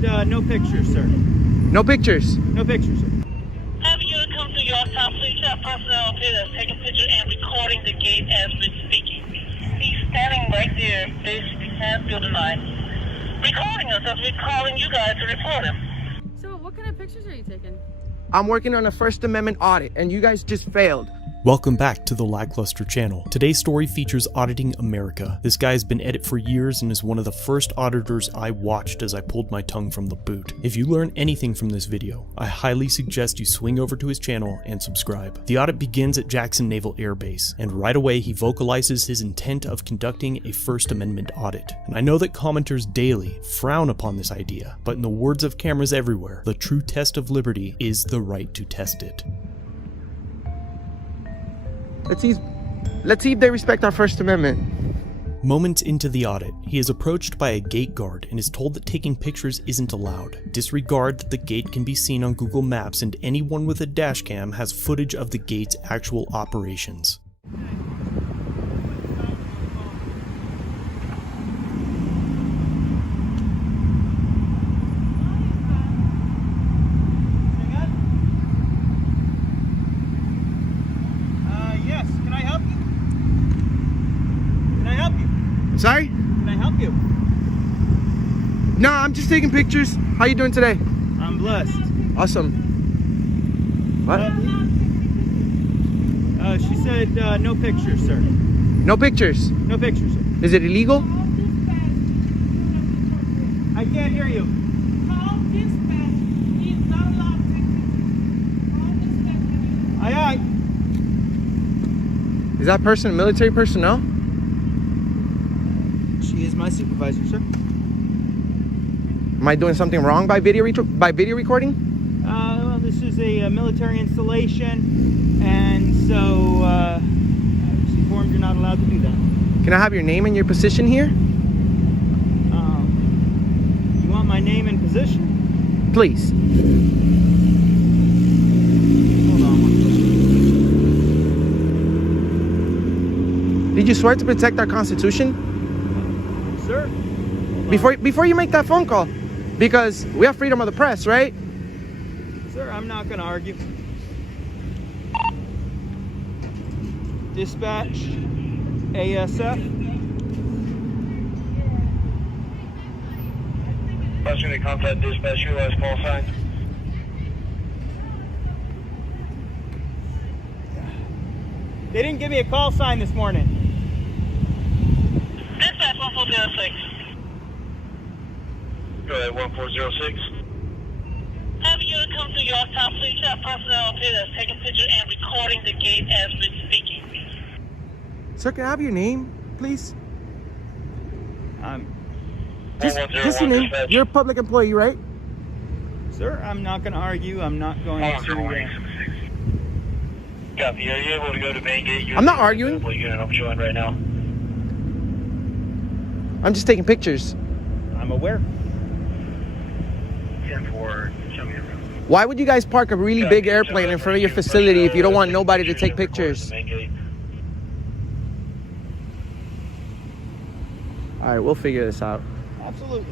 no pictures, sir. No pictures? No pictures, sir. Have you come to your top, please have personnel up here that's taking pictures and recording the gate as we're speaking. He's standing right there, basically past building 9, recording us as we're calling you guys to report him. So what kind of pictures are you taking? I'm working on a First Amendment audit, and you guys just failed. Welcome back to the Lackluster channel. Today's story features Auditing America. This guy has been at it for years and is one of the first auditors I watched as I pulled my tongue from the boot. If you learn anything from this video, I highly suggest you swing over to his channel and subscribe. The audit begins at Jackson Naval Air Base, and right away he vocalizes his intent of conducting a First Amendment audit. And I know that commenters daily frown upon this idea, but in the words of cameras everywhere, the true test of liberty is the right to test it. Let's see if they respect our First Amendment. Moments into the audit, he is approached by a gate guard and is told that taking pictures isn't allowed. Disregard that the gate can be seen on Google Maps, and anyone with a dashcam has footage of the gate's actual operations. Sorry? Can I help you? No, I'm just taking pictures. How you doing today? I'm blessed. Awesome. What? She said no pictures, sir. No pictures? No pictures, sir. Is it illegal? I can't hear you. Aye, aye. Is that person military personnel? She is my supervisor, sir. Am I doing something wrong by video recording? Well, this is a military installation, and so I was informed you're not allowed to do that. Can I have your name and your position here? You want my name and position? Please. Hold on one second. Did you swear to protect our Constitution? Sir? Before you make that phone call, because we have freedom of the press, right? Sir, I'm not going to argue. Dispatch, ASF. Question to contact dispatch, your last call sign. They didn't give me a call sign this morning. Dispatch 1406. Go ahead, 1406. Have you come to your top, please have personnel up here that's taking pictures and recording the gate as we're speaking. Sir, can I have your name, please? Just 110, your name. dispatch. You're a public employee, right? Sir, I'm not going to argue. I'm not going to... Copy. Are you able to go to main gate? I'm not arguing. I'm showing right now. I'm just taking pictures. I'm aware. 10-4, show me around. Why would you guys park a really big airplane in front of your facility if you don't want nobody to take pictures? All right, we'll figure this out. Absolutely.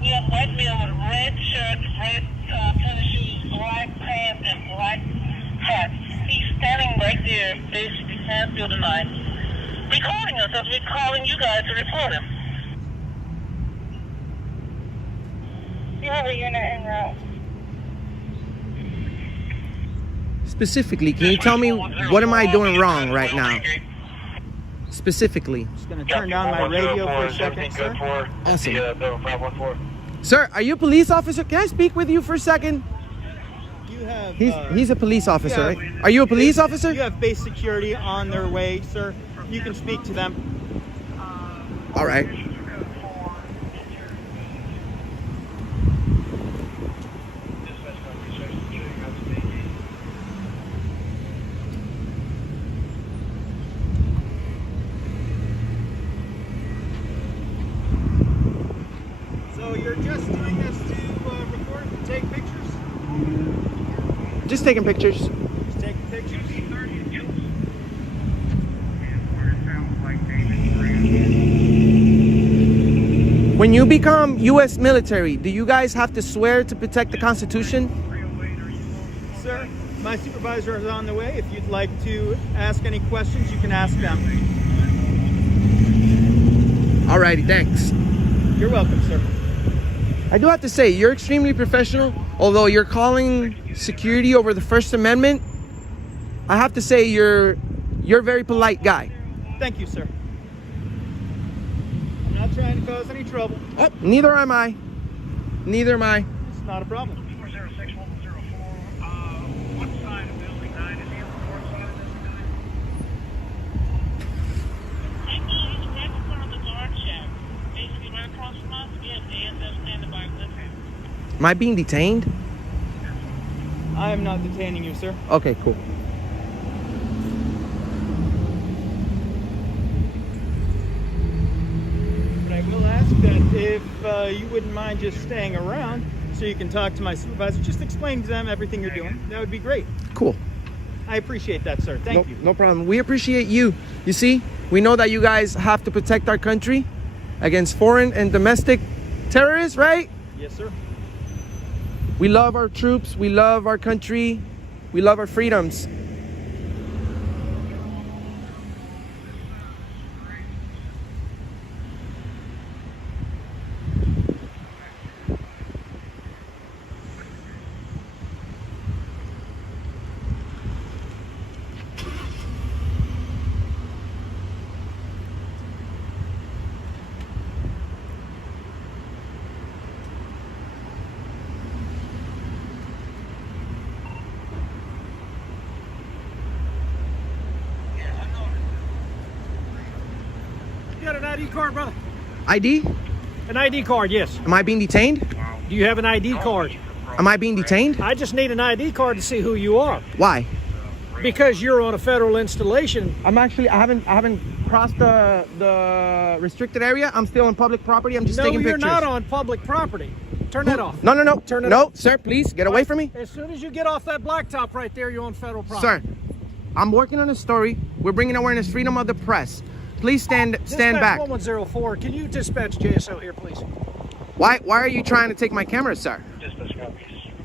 We have white male with red shirt, red tennis shoes, black pants, and black hat. He's standing right there, basically past building 9, recording us as we're calling you guys to report him. You have a unit en route. Specifically, can you tell me what am I doing wrong right now? Specifically. Just going to turn down my radio for a second, sir. Awesome. 514. Sir, are you a police officer? Can I speak with you for a second? You have... He's a police officer, right? Are you a police officer? You have base security on their way, sir. You can speak to them. All right. So you're just doing Just taking pictures. Just taking pictures. When you become U.S. military, do you guys have to swear to protect the Constitution? Sir, my supervisor is on the way. If you'd like to ask any questions, you can ask them. Alrighty, thanks. You're welcome, sir. I do have to say, you're extremely professional. Although you're calling security over the First Amendment, I have to say you're a very polite guy. Thank you, sir. I'm not trying to cause any trouble. Oh, neither am I. Neither am I. It's not a problem. 406-104, what side of building 9 is he on the north side of building 9? Right now, he's right in front of the guard shack. Basically, right across from us, we have ASF standing by with him. Am I being detained? I am not detaining you, sir. Okay, cool. But I will ask that if you wouldn't mind just staying around so you can talk to my supervisor, just explain to them everything you're doing. That would be great. Cool. I appreciate that, sir. Thank you. No problem. We appreciate you. You see, we know that you guys have to protect our country against foreign and domestic terrorists, right? Yes, sir. We love our troops. We love our country. We love our freedoms. You got an ID card, brother? ID? An ID card, yes. Am I being detained? Do you have an ID card? Am I being detained? I just need an ID card to see who you are. Why? Because you're on a federal installation. I haven't crossed the restricted area. I'm still on public property. I'm just No, taking you're pictures. not on public property. Turn that off. No. Turn it No, off. sir, please get away from me. As soon as you get off that blacktop right there, you're on federal property. Sir, I'm working on a story. We're bringing awareness, freedom of the press. Please stand back. 1104. Can you dispatch JSO here, please? Why are you trying to take my camera, sir?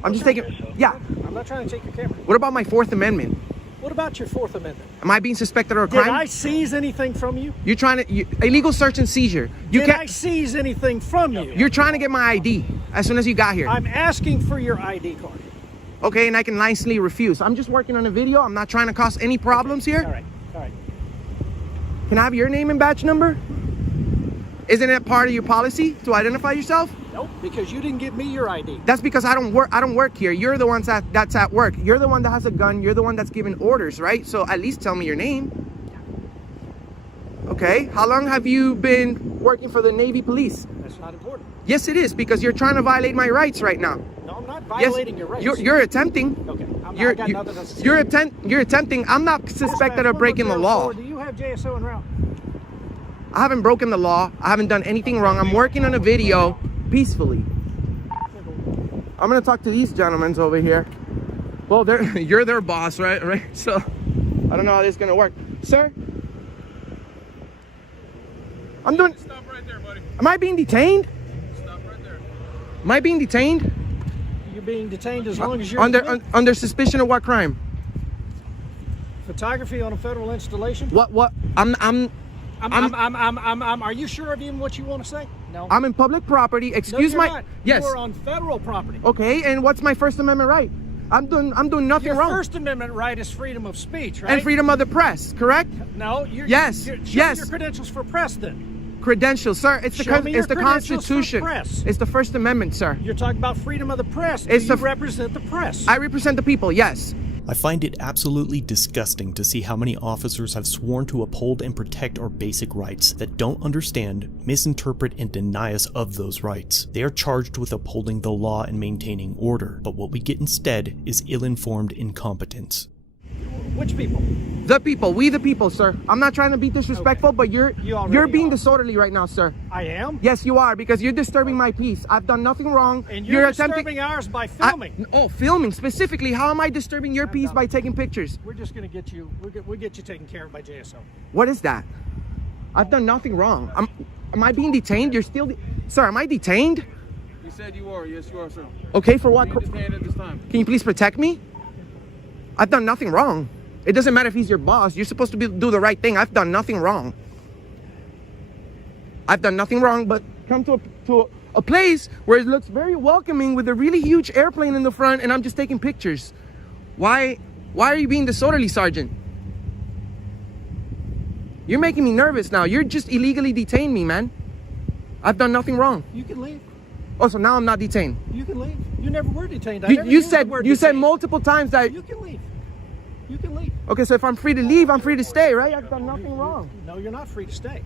I'm just taking. Yeah. I'm not trying to take your camera. What about my Fourth Amendment? What about your Fourth Amendment? Am I being suspected of a Did crime? I seize anything from you? You're trying to illegal search and seizure. Did I seize anything from you? You're trying to get my ID as soon as you got here. I'm asking for your ID card. Okay, and I can nicely refuse. I'm just working on a video. I'm not trying to cause any problems here. All right. Can I have your name and badge number? Isn't it part of your policy to identify yourself? Nope, because you didn't give me your ID. That's because I don't work here. You're the one that's at work. You're the one that has a gun. You're the one that's giving orders, right? So at least tell me your name. Okay. How long have you been working for the Navy Police? That's not important. Yes, it is, because you're trying to violate my rights right now. No, I'm not violating your rights. You're attempting. Okay. I got nothing else to say. You're attempting. I'm not suspected of breaking the law. Do you have JSO en route? I haven't broken the law. I haven't done anything wrong. I'm working on a video peacefully. I'm gonna talk to these gentlemen over here. Well, you're their boss, right? So I don't know how this is gonna work, sir. I'm doing. Stop right there, buddy. Am I being detained? Stop right there. Am I being detained? You're being detained as long as you're under suspicion of what crime? photography on a federal installation. What? Are you sure of even what you want to say? No. I'm in public property. No, Excuse you're my. not. Yes. You are on federal property. Okay, and what's my First Amendment right? I'm doing nothing Your wrong. First Amendment right is freedom of speech, right? And freedom of the press, correct? No. Yes. Show Yes. me your credentials for press then. Credentials, sir. It's Show me your the credentials for Constitution. press. It's the First Amendment, sir. You're talking about freedom of the press. It's You the- represent the press. I represent the people. Yes. I find it absolutely disgusting to see how many officers have sworn to uphold and protect our basic rights that don't understand, misinterpret, and deny us of those rights. They are charged with upholding the law and maintaining order, but what we get instead is ill-informed incompetence. Which people? The people, we the people, sir. I'm not trying to be disrespectful, but you're being disorderly right now, sir. I am? Yes, you are, because you're disturbing my peace. I've done nothing wrong. And you're disturbing ours by filming. Filming specifically. How am I disturbing your peace by taking pictures? We're just going to get you, we'll get you taken care of by JSO. What is that? I've done nothing wrong. Am I being detained? You're still, sir, am I detained? You said you are. Yes, you are, sir. Okay, for what? You're detained at this time. Can you please protect me? I've done nothing wrong. It doesn't matter if he's your boss. You're supposed to do the right thing. I've done nothing wrong. I've done nothing wrong, but come to a place where it looks very welcoming with a really huge airplane in the front, and I'm just taking pictures. Why are you being disorderly, Sergeant? You're making me nervous now. You're just illegally detained me, man. I've done nothing wrong. You can leave. Oh, so now I'm not detained. You can leave. You never were detained. You said multiple times that. You can leave. You can leave. Okay, so if I'm free to leave, I'm free to stay, right? I've done nothing wrong. No, you're not free to stay.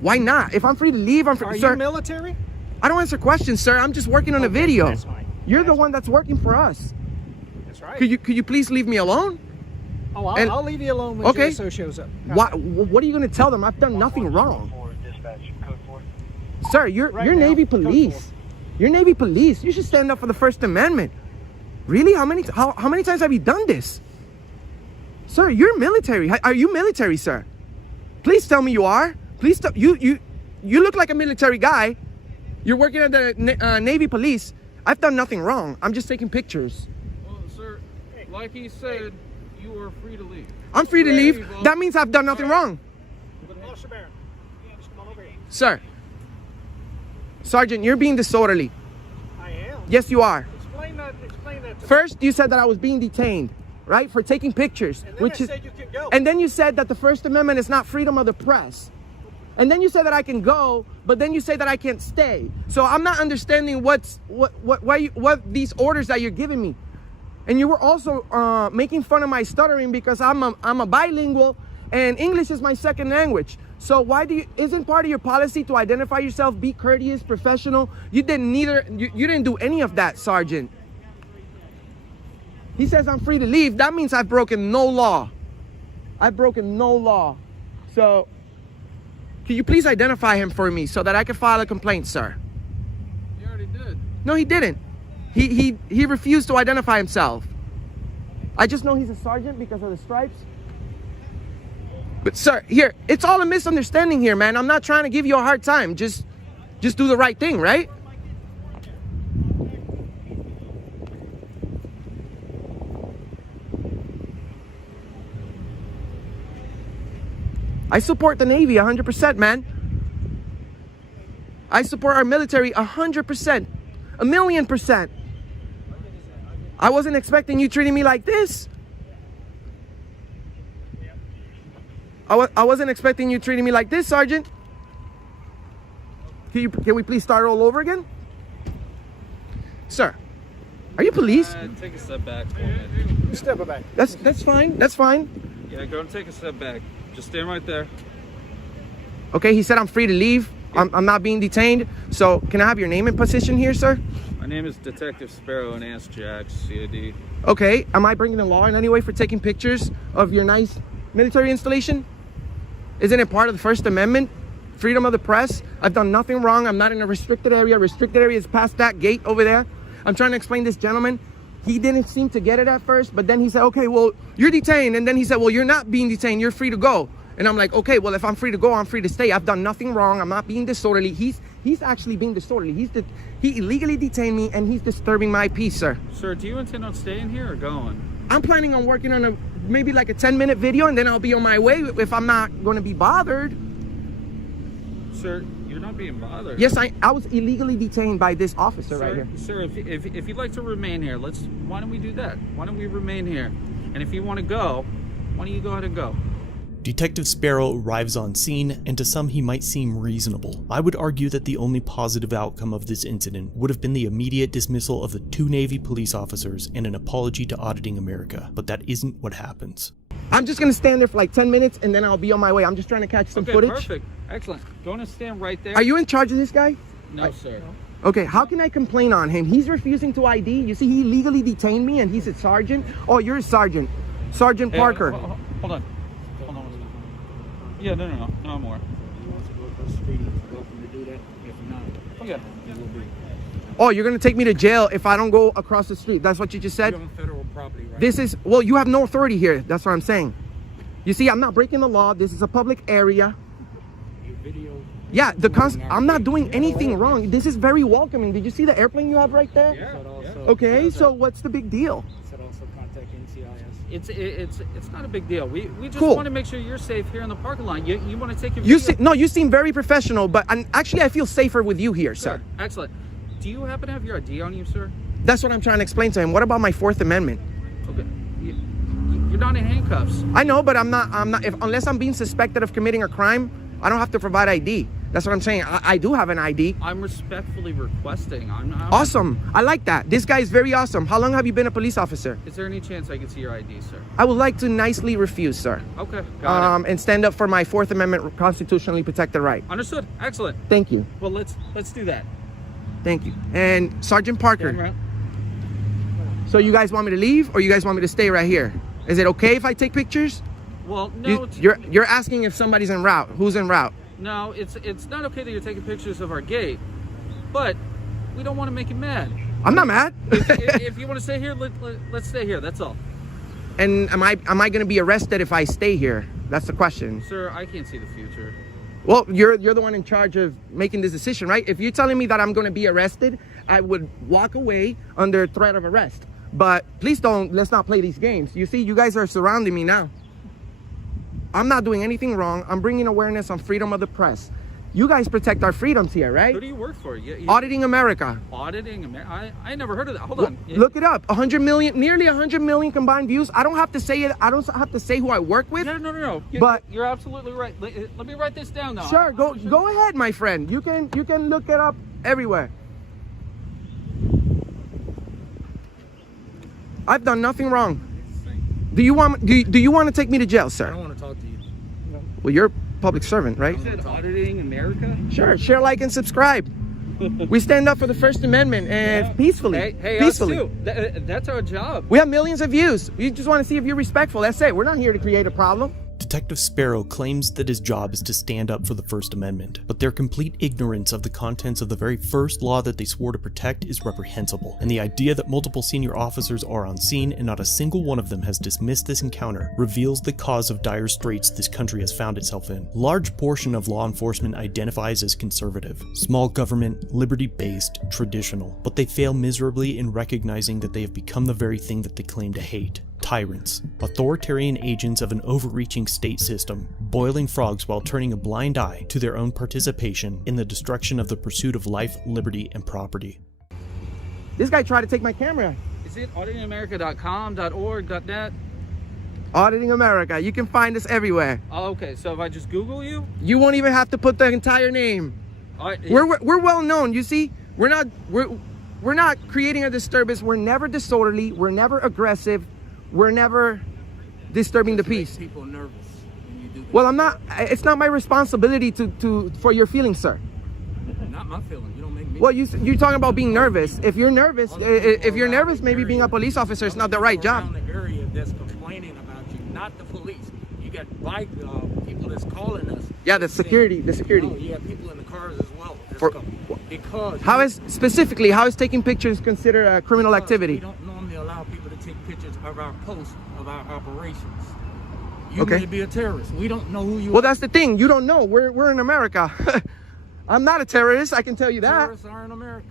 Why not? If I'm free to leave, I'm free. Are Sir, you military? I don't answer questions, sir. I'm just working on a video. That's fine. You're the one that's working for us. That's right. Could you please leave me alone? Oh, I'll leave you alone when JSO shows up. What are you going to tell them? I've done nothing wrong. Sir, you're Navy police. You're Navy police. You should stand up for the First Amendment. Really? How many times have you done this? Sir, you're military. Are you military, sir? Please tell me you are. Please tell you look like a military guy. You're working at the Navy police. I've done nothing wrong. I'm just taking pictures. Well, sir, like he said, you are free to leave. I'm free to leave. That means I've done nothing wrong. Officer Barron, just come on over here. Sir. Sergeant, you're being disorderly. I am. Yes, you are. Explain that to me. First, you said that I was being detained, right, for taking pictures. And then I said you can go. And then you said that the First Amendment is not freedom of the press. And then you said that I can go, but then you say that I can't stay. So I'm not understanding what these orders that you're giving me. And you were also making fun of my stuttering because I'm a bilingual and English is my second language. So isn't part of your policy to identify yourself, be courteous, professional? You didn't do any of that, Sergeant. He says I'm free to leave. That means I've broken no law. I've broken no law. So can you please identify him for me so that I can file a complaint, sir? He already did. No, he didn't. He refused to identify himself. I just know he's a sergeant because of the stripes. But sir, here, it's all a misunderstanding here, man. I'm not trying to give you a hard time. Just do the right thing, right? I support the Navy 100%, man. I support our military 100%. 1,000,000%. I wasn't expecting you treating me like this. I wasn't expecting you treating me like this, Sergeant. Can we please start all over again? Sir, are you police? Take a step back for a minute. Step back. That's fine. That's fine. Yeah, go and take a step back. Just stand right there. Okay, he said I'm free to leave. I'm not being detained. So can I have your name and position here, sir? My name is Detective Sparrow and Ask Jack, CID. Okay, am I breaking the law in any way for taking pictures of your nice military installation? Isn't it part of the First Amendment? Freedom of the press? I've done nothing wrong. I'm not in a restricted area. Restricted area is past that gate over there. I'm trying to explain this gentleman. He didn't seem to get it at first, but then he said, okay, well, you're detained. And then he said, well, you're not being detained. You're free to go. And I'm like, okay, well, if I'm free to go, I'm free to stay. I've done nothing wrong. I'm not being disorderly. He's actually being disorderly. He illegally detained me, and he's disturbing my peace, sir. Sir, do you intend on staying here or going? I'm planning on working on maybe like a 10-minute video, and then I'll be on my way if I'm not going to be bothered. Sir, you're not being bothered. Yes, I was illegally detained by this officer right here. Sir, if you'd like to remain here, why don't we do that? Why don't we remain here? And if you want to go, why don't you go ahead and go? Detective Sparrow arrives on scene, and to some he might seem reasonable. I would argue that the only positive outcome of this incident would have been the immediate dismissal of the 2 Navy police officers and an apology to Auditing America, but that isn't what happens. I'm just going to stand there for like 10 minutes, and then I'll be on my way. I'm just trying to catch some footage. Perfect. Excellent. Go on and stand right there. Are you in charge of this guy? No, sir. Okay, how can I complain on him? He's refusing to ID. You see, he legally detained me, and he's a sergeant. Oh, you're a sergeant. Sergeant Hey, Parker. Hold on. Hold on. Yeah, no, I'm more. He wants to go across the street. He's welcome to do that. If not, Oh, yeah. he will be. Oh, you're gonna take me to jail if I don't go across the street. That's what you just said? You're on federal property, right? This is, well, you have no authority here. That's what I'm saying. You see, I'm not breaking the law. This is a public area. Your video. Yeah, I'm not doing anything wrong. This is very welcoming. Did you see the airplane you have right there? Yeah. Okay, so what's the big deal? Said also contact NCIS. It's not a big deal. We just Cool. want to make sure you're safe here in the parking lot. You want to take your You video? see, no, you seem very professional, but actually I feel safer with you here, sir. Sure. Excellent. Do you happen to have your ID on you, sir? That's what I'm trying to explain to him. What about my Fourth Amendment? Okay. You're not in handcuffs. I know, but I'm not, unless I'm being suspected of committing a crime, I don't have to provide ID. That's what I'm saying. I do have an ID. I'm respectfully requesting. I'm Awesome. I like that. This guy is very awesome. How long have you been a police officer? Is there any chance I can see your ID, sir? I would like to nicely refuse, sir. Okay. Got it. And stand up for my Fourth Amendment constitutionally protected right. Understood. Excellent. Thank you. Well, let's do that. Thank you. And Sergeant Parker, Damn right. so you guys want me to leave or you guys want me to stay right here? Is it okay if I take pictures? Well, no. You're asking if somebody's en route. Who's en route? No, it's not okay that you're taking pictures of our gate, but we don't want to make you mad. I'm not mad. If you want to stay here, let's stay here. That's all. And am I going to be arrested if I stay here? That's the question. Sir, I can't see the future. Well, you're the one in charge of making this decision, right? If you're telling me that I'm going to be arrested, I would walk away under threat of arrest. But please let's not play these games. You see, you guys are surrounding me now. I'm not doing anything wrong. I'm bringing awareness on freedom of the press. You guys protect our freedoms here, right? Who do you work for? Auditing America. Auditing America? I never heard of that. Hold on. Look it up. 100 million, nearly 100 million combined views. I don't have to say it. I don't have to say who I work with. No. But you're absolutely right. Let me write this down now. Sure, go ahead, my friend. You can look it up everywhere. I've done nothing wrong. Do you want to take me to jail, sir? I don't want to talk to you. Well, you're a public servant, right? You said Auditing America? Sure. Share, like, and subscribe. We stand up for the First Amendment and peacefully. Hey, peacefully. us too. That's our job. We have millions of views. We just want to see if you're respectful. That's it. We're not here to create a problem. Detective Sparrow claims that his job is to stand up for the First Amendment, but their complete ignorance of the contents of the very first law that they swore to protect is reprehensible, and the idea that multiple senior officers are on scene and not a single one of them has dismissed this encounter reveals the cause of dire straits this country has found itself in. A large portion of law enforcement identifies as conservative, small government, liberty-based, traditional, but they fail miserably in recognizing that they have become the very thing that they claim to hate. Tyrants, authoritarian agents of an overreaching state system, boiling frogs while turning a blind eye to their own participation in the destruction of the pursuit of life, liberty, and property. This guy tried to take my camera. Is it auditingamerica.com, .org, .net? Auditing America. You can find us everywhere. Oh, okay. So if I just Google you? You won't even have to put the entire name. We're well known. You see, we're not creating a disturbance. We're never disorderly. We're never aggressive. We're never disturbing the peace. People nervous when you do that. Well, I'm not. It's not my responsibility for your feelings, sir. Not my feeling. You don't make me. Well, you're talking about being nervous. If you're nervous, maybe being a police officer is not the right job. Around the area that's complaining about you, not the police. You got bike people that's calling us. Yeah, the security. Oh, you have people in the cars as well. Because how is taking pictures considered a criminal activity? We don't normally allow people to take pictures of our posts of our operations. You Okay. may be a terrorist. We don't know who you are. Well, that's the thing. You don't know. We're in America. I'm not a terrorist. I can tell you that. Terrorists are in America.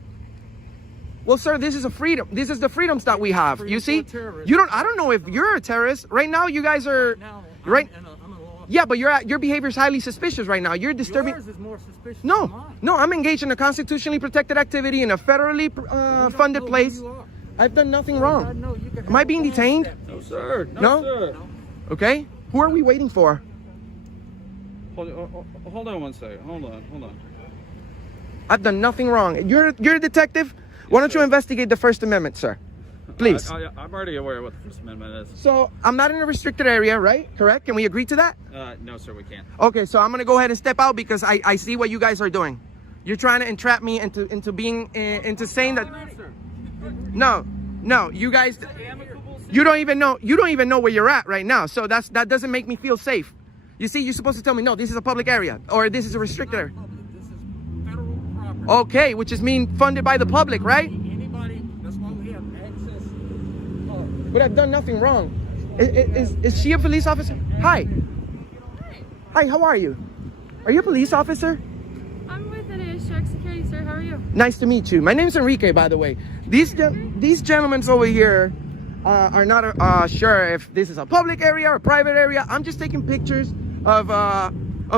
Well, sir, this is a freedom. This is the freedoms that we have. You see, terrorist. I don't know if you're a terrorist right now. You guys are Now, right. I'm a law. Yeah, but your behavior is highly suspicious right now. You're disturbing. Yours is more suspicious than mine. No, I'm engaged in a constitutionally protected activity in a federally We don't funded know who place. you are. I've done nothing I wrong. know you can Am I have being plans detained? that No, piece. sir. No? Sir. Okay. Who are we waiting for? Hold on one second. Hold on. I've done nothing wrong. You're a detective. Why don't you investigate the First Amendment, sir? Please. I'm already aware of what the First Amendment is. So I'm not in a restricted area, right? Correct? Can we agree to that? No, sir, we can't. Okay, so I'm gonna go ahead and step out because I see what you guys are doing. You're trying to entrap me into being into saying that. No, you guys. Amicable You don't even know where you're at right now. So that doesn't make me feel safe. You see, you're supposed to tell me, no, this is a public area or this is a restricted area. Public. This is federal property. Okay, which is mean funded by the public, right? Anybody, that's why we have access. But I've done nothing wrong. Is she a police officer? Hi. Hi, how are you? Are you a police officer? I'm with NASX Security, sir. How are you? Nice to meet you. My name's Enrique, by the way. These gentlemen over here are not sure if this is a public area or a private area. I'm just taking pictures of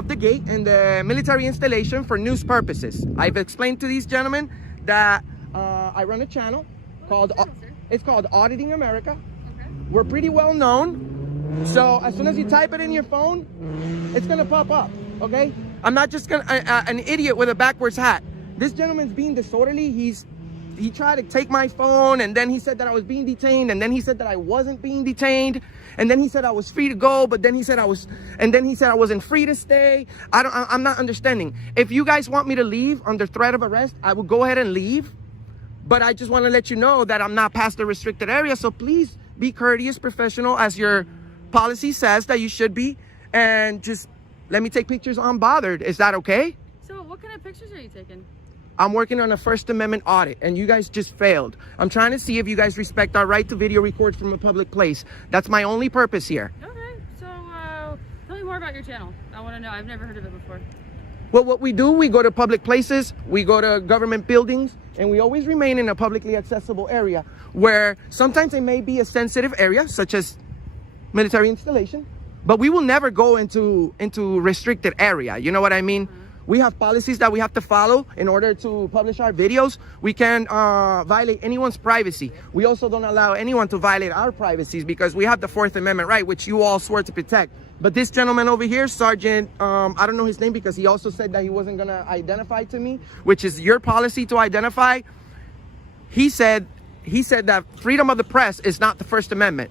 the gate and the military installation for news purposes. I've explained to these gentlemen that I run a channel called it's called Auditing America. Okay. We're pretty well known. So as soon as you type it in your phone, it's gonna pop up, okay? I'm not just gonna an idiot with a backwards hat. This gentleman's being disorderly. He tried to take my phone, and then he said that I was being detained, and then he said that I wasn't being detained, and then he said I was free to go, but then he said I wasn't free to stay. I'm not understanding. If you guys want me to leave under threat of arrest, I will go ahead and leave. But I just want to let you know that I'm not past the restricted area. So please be courteous, professional, as your policy says that you should be, and just let me take pictures unbothered. Is that okay? So what kind of pictures are you taking? I'm working on a First Amendment audit, and you guys just failed. I'm trying to see if you guys respect our right to video record from a public place. That's my only purpose here. Okay, so tell me more about your channel. I want to know. I've never heard of it before. Well, what we do, we go to public places, we go to government buildings, and we always remain in a publicly accessible area where sometimes it may be a sensitive area, such as military installation, but we will never go into restricted area. You know what I mean? We have policies that we have to follow in order to publish our videos. We can't violate anyone's privacy. We also don't allow anyone to violate our privacies because we have the Fourth Amendment right, which you all swore to protect. But this gentleman over here, Sergeant, I don't know his name because he also said that he wasn't gonna identify to me, which is your policy to identify. He said that freedom of the press is not the First Amendment.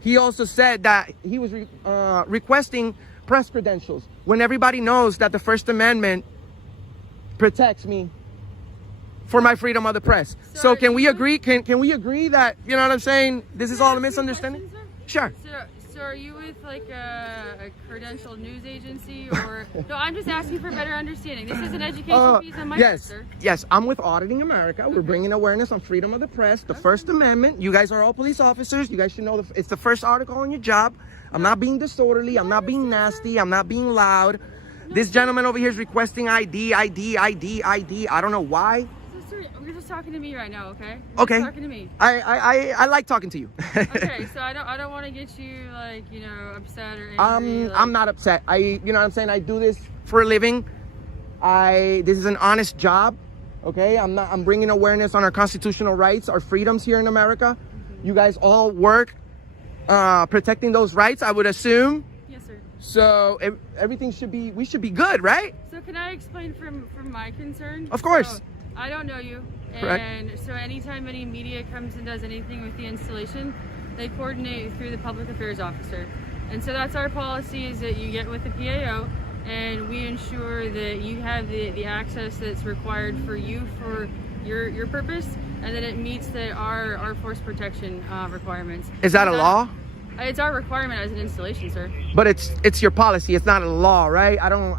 He also said that he was requesting press credentials when everybody knows that the First Amendment protects me for my freedom of the press. So can we agree? Can we agree that, you know what I'm saying? This is all a misunderstanding? Sure. So are you with like a credentialed news agency or no? I'm just asking for better understanding. This is an education piece on my part, sir. Yes, I'm with Auditing America. We're bringing awareness on freedom of the press, the First Amendment. You guys are all police officers. You guys should know it's the first article on your job. I'm not being disorderly. I'm not being nasty. I'm not being loud. This gentleman over here is requesting ID. I don't know why. So, sir, you're just talking to me right now, okay? Okay. Talking to me. I like talking to you. Okay, so I don't want to get you like, you know, upset or angry. I'm not upset. You know what I'm saying? I do this for a living. This is an honest job. Okay, I'm bringing awareness on our constitutional rights, our freedoms here in America. You guys all work protecting those rights, I would assume. Yes, sir. So everything we should be good, right? So can I explain from my concern? Of course. So, I don't know you. Correct. And so anytime any media comes and does anything with the installation, they coordinate through the public affairs officer. And so that's our policy, is that you get with the PAO and we ensure that you have the access that's required for you for your purpose, and that it meets our force protection requirements. Is that a law? It's our requirement as an installation, sir. But it's your policy. It's not a law, right? I don't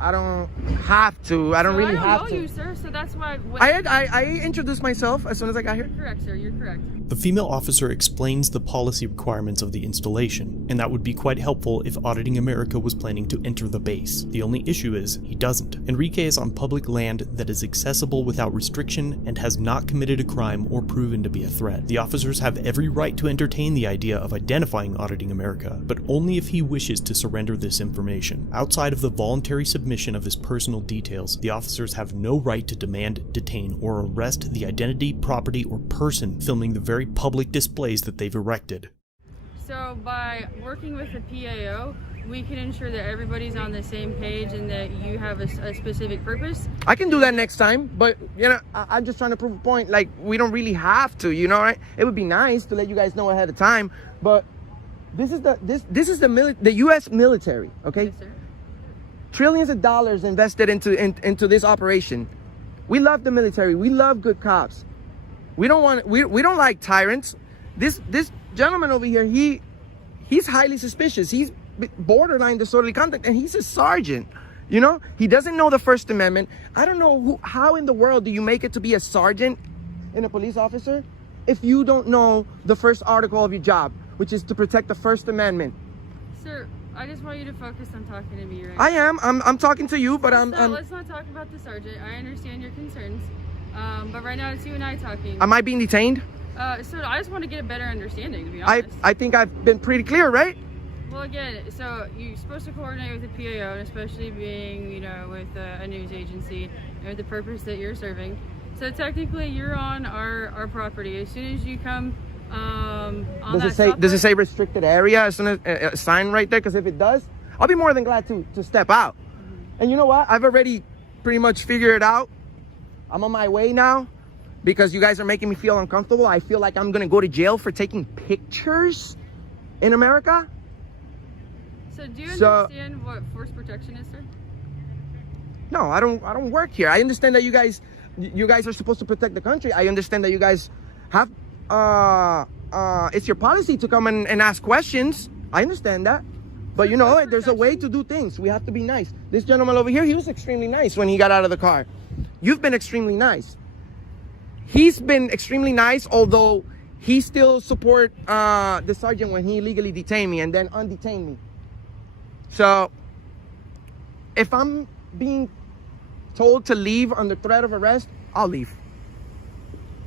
have to. I don't really have to. I don't know you, sir. So that's why. I introduced myself as soon as I got here. You're correct, sir. You're correct. The female officer explains the policy requirements of the installation, and that would be quite helpful if Auditing America was planning to enter the base. The only issue is, he doesn't. Enrique is on public land that is accessible without restriction and has not committed a crime or proven to be a threat. The officers have every right to entertain the idea of identifying Auditing America, but only if he wishes to surrender this information. Outside of the voluntary submission of his personal details, the officers have no right to demand, detain, or arrest the identity, property, or person filming the very public displays that they've erected. So by working with the PAO, we can ensure that everybody's on the same page and that you have a specific purpose. I can do that next time, but you know, I'm just trying to prove a point. Like, we don't really have to, you know, right? It would be nice to let you guys know ahead of time, but this is the U.S. military, okay? Yes, sir. Trillions of dollars invested into this operation. We love the military. We love good cops. We don't like tyrants. This gentleman over here, he's highly suspicious. He's borderline disorderly conduct, and he's a sergeant. You know, he doesn't know the First Amendment. I don't know how in the world do you make it to be a sergeant and a police officer if you don't know the first article of your job, which is to protect the First Amendment. Sir, I just want you to focus on talking to me right I am. I'm talking to you, but let's not talk about the sergeant. I understand your concerns. But right now it's you and I talking. Am I being detained? So I just want to get a better understanding, to be honest. I think I've been pretty clear, right? Well, again, so you're supposed to coordinate with the PAO, and especially being, you know, with a news agency and with the purpose that you're serving. So technically, you're on our property. As soon as you come on Does it say restricted area? As soon as a sign right there? Because if it does, I'll be more than glad to step out. And you know what? I've already pretty much figured it out. I'm on my way now because you guys are making me feel uncomfortable. I feel like I'm gonna go to jail for taking pictures in America. So do you understand what force protection is, sir? No, I don't work here. I understand that you guys are supposed to protect the country. I understand that you guys have it's your policy to come and ask questions. I understand that. But you know, there's a way to do things. We have to be nice. This gentleman over here, he was extremely nice when he got out of the car. You've been extremely nice. He's been extremely nice, although he still support the sergeant when he illegally detained me and then undetained me. So if I'm being told to leave under threat of arrest, I'll leave.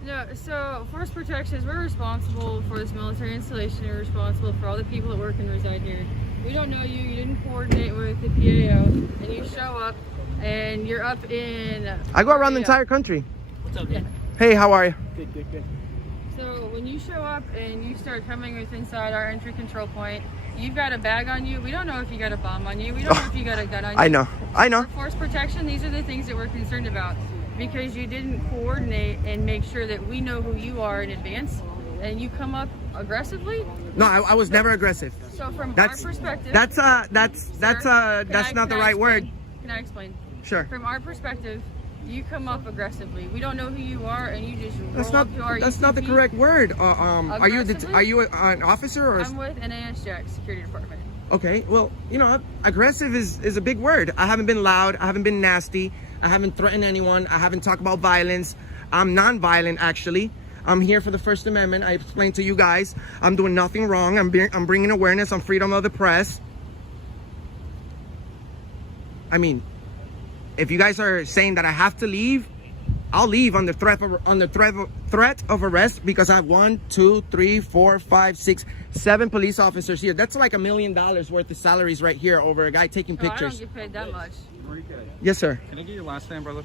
No, so force protection is we're responsible for this military installation. We're responsible for all the people that work and reside here. We don't know you. You didn't coordinate with the PAO, and you show up, and you're up in. I go around the entire country. What's up, man? Hey, how are you? Good. So when you show up and you start coming with inside our entry control point, you've got a bag on you. We don't know if you got a bomb on you. We don't know if you got a gun on you. I know. For force protection, these are the things that we're concerned about because you didn't coordinate and make sure that we know who you are in advance, and you come up aggressively. No, I was never aggressive. So from our perspective, that's not the right word. Can I explain? Sure. From our perspective, you come up aggressively. We don't know who you are, and you just roll up to our That's not the correct word. Are you an officer or? I'm with NAS Jack Security Department. Okay, well, you know, aggressive is a big word. I haven't been loud. I haven't been nasty. I haven't threatened anyone. I haven't talked about violence. I'm non-violent, actually. I'm here for the First Amendment. I explained to you guys. I'm doing nothing wrong. I'm bringing awareness on freedom of the press. I mean, if you guys are saying that I have to leave, I'll leave under threat of arrest because I have 1, 2, 3, 4, 5, 6, 7 police officers here. That's like $1 million worth of salaries right here over a guy taking pictures. I don't get paid that much. Yes, sir. Can I get your last name, brother?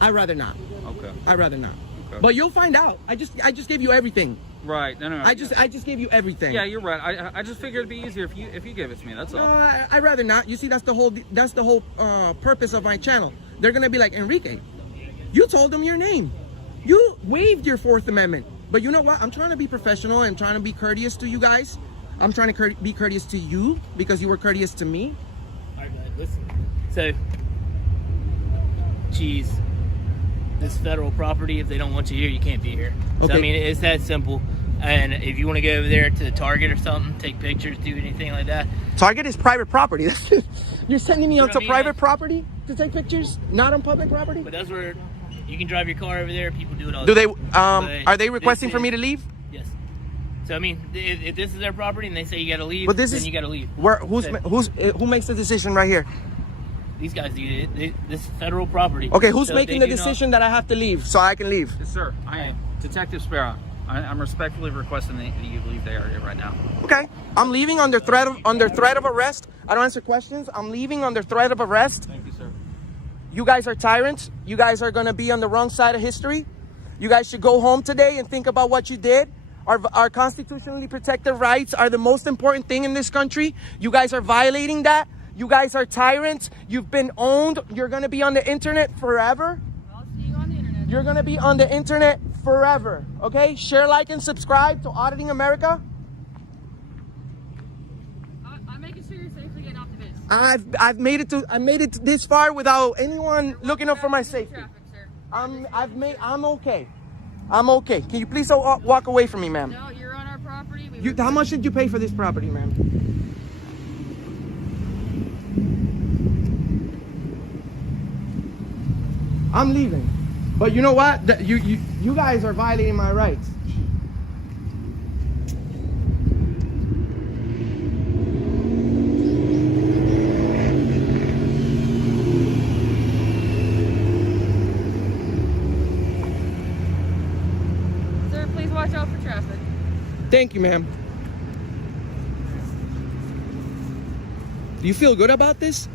I'd rather not. Okay. I'd rather not. Okay. But you'll find out. I just gave you everything. Right. No. I just gave you everything. Yeah, you're right. I just figured it'd be easier if you gave it to me. That's all. I'd rather not. You see, that's the whole purpose of my channel. They're gonna be like, Enrique, you told them your name. You waived your Fourth Amendment. But you know what? I'm trying to be professional and trying to be courteous to you guys. I'm trying to be courteous to you because you were courteous to me. All right, listen. So, geez, this federal property, if they don't want you here, you can't be here. Okay. So, I mean, it's that simple. And if you want to go over there to the Target or something, take pictures, do anything like that. Target is private property. You're sending me onto I mean? private property to take pictures, not on public property? But that's where you can drive your car over there. People do it all Do the they? time. Are they requesting for me to leave? Yes. So, I mean, if this is their property and they say you got to leave, But then you got to leave. Who makes the decision right here? These guys do it. This is federal property. Okay, who's So making they the do not- decision that I have to leave so I can leave? Yes, sir. I am Detective Sparrow. I'm respectfully requesting that you leave the area right now. Okay, I'm leaving under threat of arrest. I don't answer questions. I'm leaving under threat of arrest. Thank you, sir. You guys are tyrants. You guys are gonna be on the wrong side of history. You guys should go home today and think about what you did. Our constitutionally protected rights are the most important thing in this country. You guys are violating that. You guys are tyrants. You've been owned. You're gonna be on the internet forever. I'll see you on the internet. You're gonna be on the internet forever. Okay? Share, like, and subscribe to Auditing America. I'm making sure you're safely getting off the base. I made it this far without anyone looking up for my safety. Traffic, sir. I'm okay. I'm okay. Can you please walk away from me, ma'am? No, you're on our property. How much did you pay for this property, ma'am? I'm leaving. But you know what? You guys are violating my rights. Sir, please watch out for traffic. Thank you, ma'am. Do you feel good about this?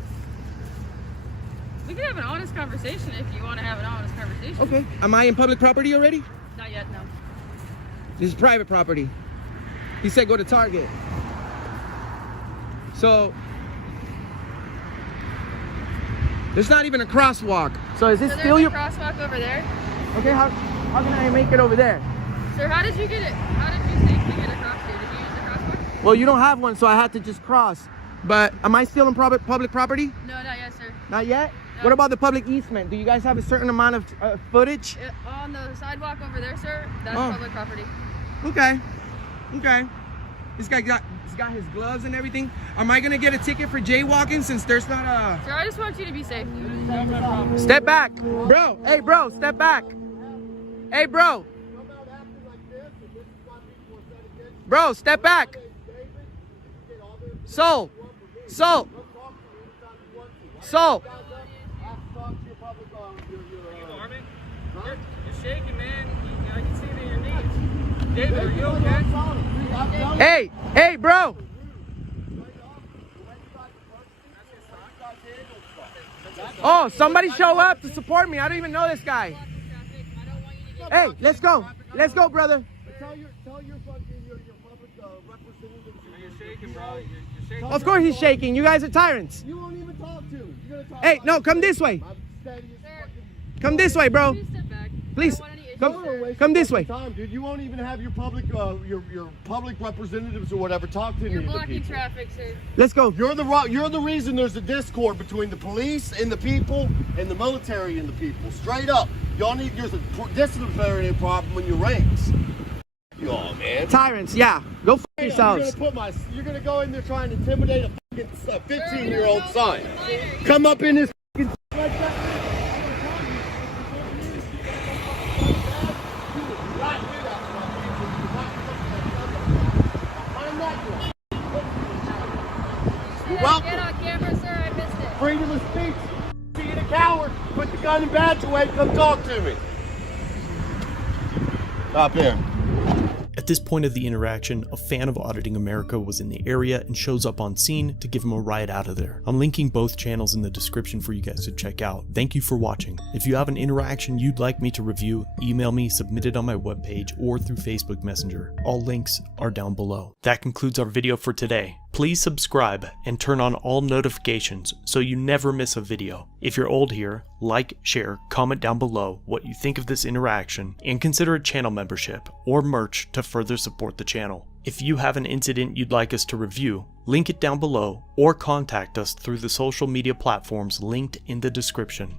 We can have an honest conversation if you want to have an honest conversation. Okay. Am I in public property already? Not yet, no. This is private property. He said go to Target. So there's not even a crosswalk. So is this So still there's your a crosswalk over there. Okay, how can I make it over there? Sir, how did you get it? How did you safely get across here? Did you use the crosswalk? Well, you don't have one, so I had to just cross. But am I still in public property? No, not yet, sir. Not yet? No. What about the public easement? Do you guys have a certain amount of footage? On the sidewalk over there, sir, that's Oh. public property. Okay. Okay. This guy got his gloves and everything. Am I gonna get a ticket for jaywalking since there's not a... Sir, I just want you to be safe. Step back. Bro, hey bro, step back. Hey bro. Bro, step back. Soul. Soul. Soul. You're shaking, man. I can see that your knees. David, are you okay? Hey, bro. Oh, somebody show up to support me. I don't even know this guy. Hey, let's go. Let's go, brother. Tell your fucking your public representatives. You're shaking, bro. You're shaking. Of course he's shaking. You guys are tyrants. You won't even talk to him. You're gonna talk. Hey, no, come this way. I'm steady as fucking. Come this way, bro. Please step back. Please. I don't want any issues, Come, sir. come this way. Time, dude. You won't even have your public your public representatives or whatever talk to any You're of the blocking people. traffic, sir. Let's go. You're the reason there's a discord between the police and the people and the military and the people. Straight up, y'all need there's a disciplinary problem in your ranks. Oh man. Tyrants, yeah. Go f yourselves. You're gonna go in there trying to intimidate a 15-year-old son. Come up in this like that. Welcome. Get on camera, sir. I missed it. Freedom of speech. Being a coward. Put the gun and badge away. Come talk to me. Stop here. At this point of the interaction, a fan of Auditing America was in the area and shows up on scene to give him a ride out of there. I'm linking both channels in the description for you guys to check out. Thank you for watching. If you have an interaction you'd like me to review, email me, submit it on my webpage, or through Facebook Messenger. All links are down below. That concludes our video for today. Please subscribe and turn on all notifications so you never miss a video. If you're old here, like, share, comment down below what you think of this interaction, and consider a channel membership or merch to further support the channel. If you have an incident you'd like us to review, link it down below or contact us through the social media platforms linked in the description.